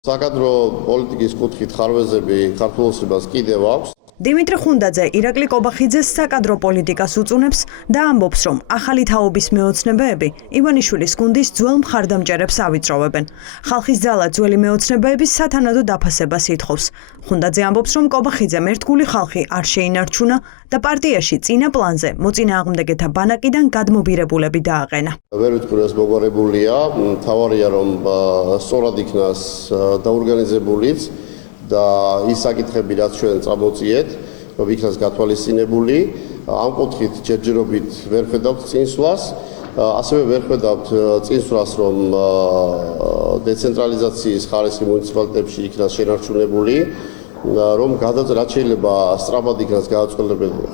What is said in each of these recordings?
საკადრო პოლიტიკის კუთხით ხარვეზები ქართულ ოცნებას კიდევ აქვს. დიმიტრი ხუნდაძე ირაკლი კობახიძეს საკადრო პოლიტიკას უწუნებს და ამბობს, რომ ახალი თაობის მეოცნებეები ივანიშვილის გუნდის ძველ მხარდამჭერებს ავიწროვებენ. ხალხის ძალა ძველი მეოცნებეების სათანადო დაფასებას ითხოვს. ხუნდაძე ამბობს, რომ კობახიძემ ერთგული ხალხი არ შეინარჩუნა და პარტიაში წინა პლანზე მოწინააღმდეგეთა ბანაკიდან გადმობირებულები დააყენა. ვერ ვიტყვი ეს მოგვარებულია, მთავარია რომ სწორად იქნას დაორგანიზებულიც და ის საკითხები რაც ჩვენ წამოწიეთ, რომ იქნას გათვალისწინებული, ამ კუთხით ჯერჯერობით ვერ ხედავთ წინსვლას, ასევე ვერ ხედავთ წინსვლას, რომ დეცენტრალიზაციის ხარისხი მუნიციპალიტეტებში იქნას შენარჩუნებული, რომ რაც შეიძლება სწრაფად იქნას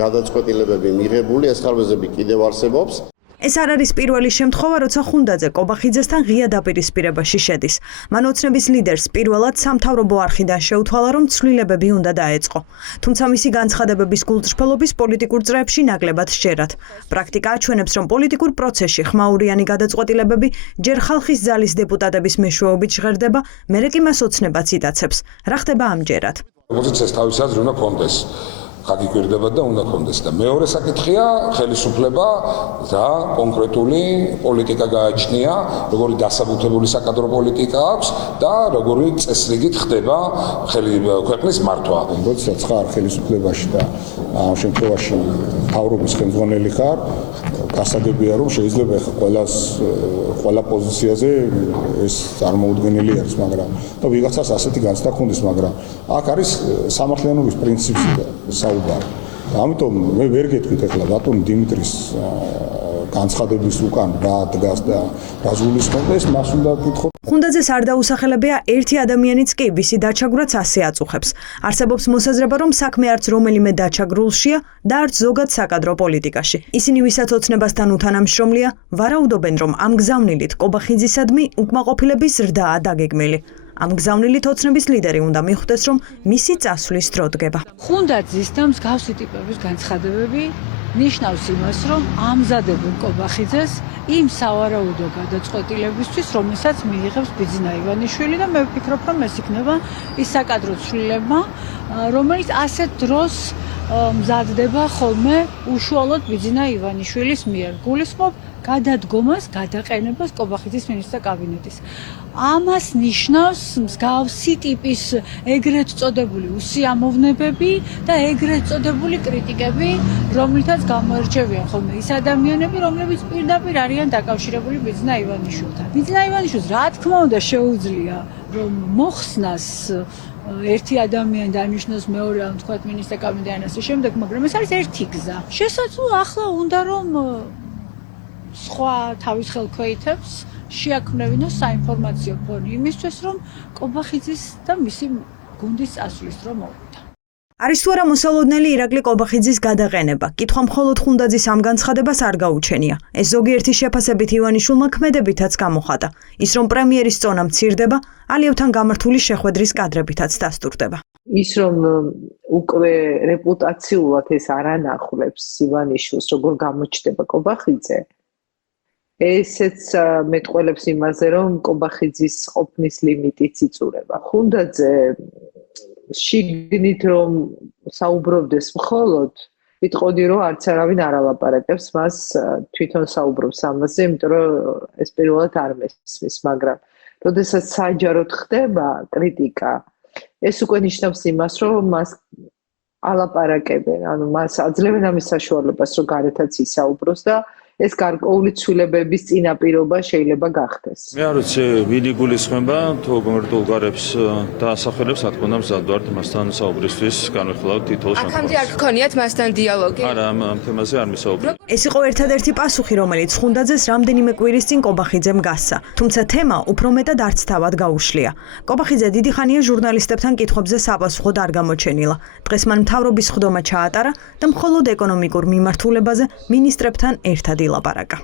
გადაწყვეტილებები მიღებული, ეს ხარვეზები კიდევ არსებობს. ეს არ არის პირველი შემთხვევა, როცა ხუნდაძე კობახიძესთან ღია დაპირისპირებაში შედის. მან ოცნების ლიდერს პირველად სამთავრობო არხიდან შეუთვალა, რომ ცვლილებები უნდა დაეწყო. თუმცა მისი განცხადებების გულწრფელობის პოლიტიკურ წრეებში ნაკლებად სჯერათ. პრაქტიკა აჩვენებს, რომ პოლიტიკურ პროცესში ხმაურიანი გადაწყვეტილებები ჯერ ხალხის ძალის დეპუტატების მეშვეობით ჟღერდება, მერე კი მას ოცნებაც იტაცებს. რა ხდება ამჯერად? ოპოზიციას თავის აზრი უნდა კონდეს. გაგიკვირდება და უნდა კონდეს და მეორე საკითხია ხელისუფლება და კონკრეტული პოლიტიკა გააჩნია, როგორი დასაბუთებული საკადრო პოლიტიკა აქვს და როგორი წესრიგით ხდება ქვეყნის მართვა. როდესაც ხარ ხელისუფლებაში და ამ შემთხვევაში მთავრობის ხელმძღვანელი ხარ, გასაგებია რომ შეიძლება ყველა პოზიციაზე ეს წარმოუდგენელი არის, მაგრამ და ვიღაცას ასეთი განცდა ქონდეს, მაგრამ აქ არის სამართლიანობის პრინციპი საუბარი. ამიტომ მე ვერ გეტყვით ახლა ბატონ დიმიტრის განცხადების უკან რა დგას და რა გულისხმობს, ეს მას უნდა გითხოთ. ხუნდაძეს არ დაუსახელებია ერთი ადამიანიც კი, ვისი დაჩაგვრაც ასე აწუხებს. არსებობს მოსაზრება, რომ საქმე არც რომელიმე დაჩაგრულშია და არც ზოგად საკადრო პოლიტიკაში. ისინი, ვისაც ოცნებასთან უთანამშრომლია, ვარაუდობენ, რომ ამ გზავნილით კობახიძისადმი უკმაყოფილების ზრდაა დაგეგმილი. ამ გზავნილით ოცნების ლიდერი უნდა მიხვდეს, რომ მისი წასვლის დრო დგება. ხუნდაძის და მსგავსი ტიპების განცხადებები ნიშნავს იმას, რომ ამზადებენ კობახიძეს იმ სავარაუდო გადაწყვეტილებისთვის, რომელსაც მიიღებს ბიძინა ივანიშვილი და მე ვფიქრობ, რომ ეს იქნება ის საკადრო ცვლილება, რომელიც ასეთ დროს მზადდება ხოლმე უშუალოდ ბიძინა ივანიშვილის მიერ. გულისხმობ გადადგომას, გადაყენებას კობახიძის მინისტრთა კაბინეტის. ამას ნიშნავს მსგავსი ტიპის ეგრეთ წოდებული უსიამოვნებები და ეგრეთ წოდებული კრიტიკები, რომლითაც გამოირჩევიან ხოლმე ის ადამიანები, რომლებიც პირდაპირ არიან დაკავშირებული ბიძინა ივანიშვილთან. ბიძინა ივანიშვილს რა თქმა უნდა შეუძლია, რომ მოხსნას ერთი ადამიანი დანიშნოს მეორე, ამ თქვათ მინისტრთა კაბინეტი ან ასე შემდეგ, მაგრამ ეს არის ერთი გზა. შესაძლოა ახლა უნდა რომ სხვა თავის ხელქვეითებს შეაქმნევინოს საინფორმაციო ფონი იმისთვის, რომ კობახიძის და მისი გუნდის წასვლის დრო მოვიდა. არის თუ არა მოსალოდნელი ირაკლი კობახიძის გადაყენება? კითხვა მხოლოდ ხუნდაძის ამ განცხადებას არ გაუჩენია. ეს ზოგიერთი შეფასებით ივანიშვილმა ქმედებითაც გამოხატა. ის რომ პრემიერის წონა მცირდება, ალიევთან გამართული შეხვედრის კადრებითაც დასტურდება. ის რომ უკვე რეპუტაციულად ეს არ ანახულებს ივანიშვილს, როგორ გამოჩნდება კობახიძე, ესეც მეტყველებს იმაზე, რომ კობახიძის ყოფნის ლიმიტიც იწურება. ხუნდაძე შიგნით რომ საუბრობდეს მხოლოდ, ვიტყოდი რომ არც არავინ არ ალაპარაკებს მას, თვითონ საუბრობს ამაზე, იმიტომ რომ ეს პირველად არ მესმის, მაგრამ როდესაც საჯაროდ ხდება კრიტიკა, ეს უკვე ნიშნავს იმას, რომ მას ალაპარაკებენ, ანუ მას აძლევენ ამის საშუალებას, რომ გარეთაც ისაუბროს და ეს გარკვეული ცვლილებების წინაპირობა შეიძლება გახდეს. მე არ ვიცი, ვინ იგულისხმება, თუ კონკრეტულ გარებს დაასახელებს, რა თქმა უნდა, მზად ვარ მასთან საუბრისთვის, განვიხილავთ თითოეულ შემთხვევას. აქამდე არ გქონიათ მასთან დიალოგი? არა, ამ თემაზე არ მისაუბრე. ეს იყო ერთადერთი პასუხი, რომელიც ხუნდაძეს რამდენიმე კვირის წინ კობახიძემ გასცა. თუმცა თემა უფრო მეტად არც თავად გაუშლია. კობახიძე დიდი ხანია ჟურნალისტებთან კითხვებზე საპასუხოდ არ გამოჩენილა. დღეს მან მთავრობის ხდომა ჩაატარა და მხოლოდ ეკონომიკურ მიმართულებაზე მინისტრებთან ერთად ილაპარაკა.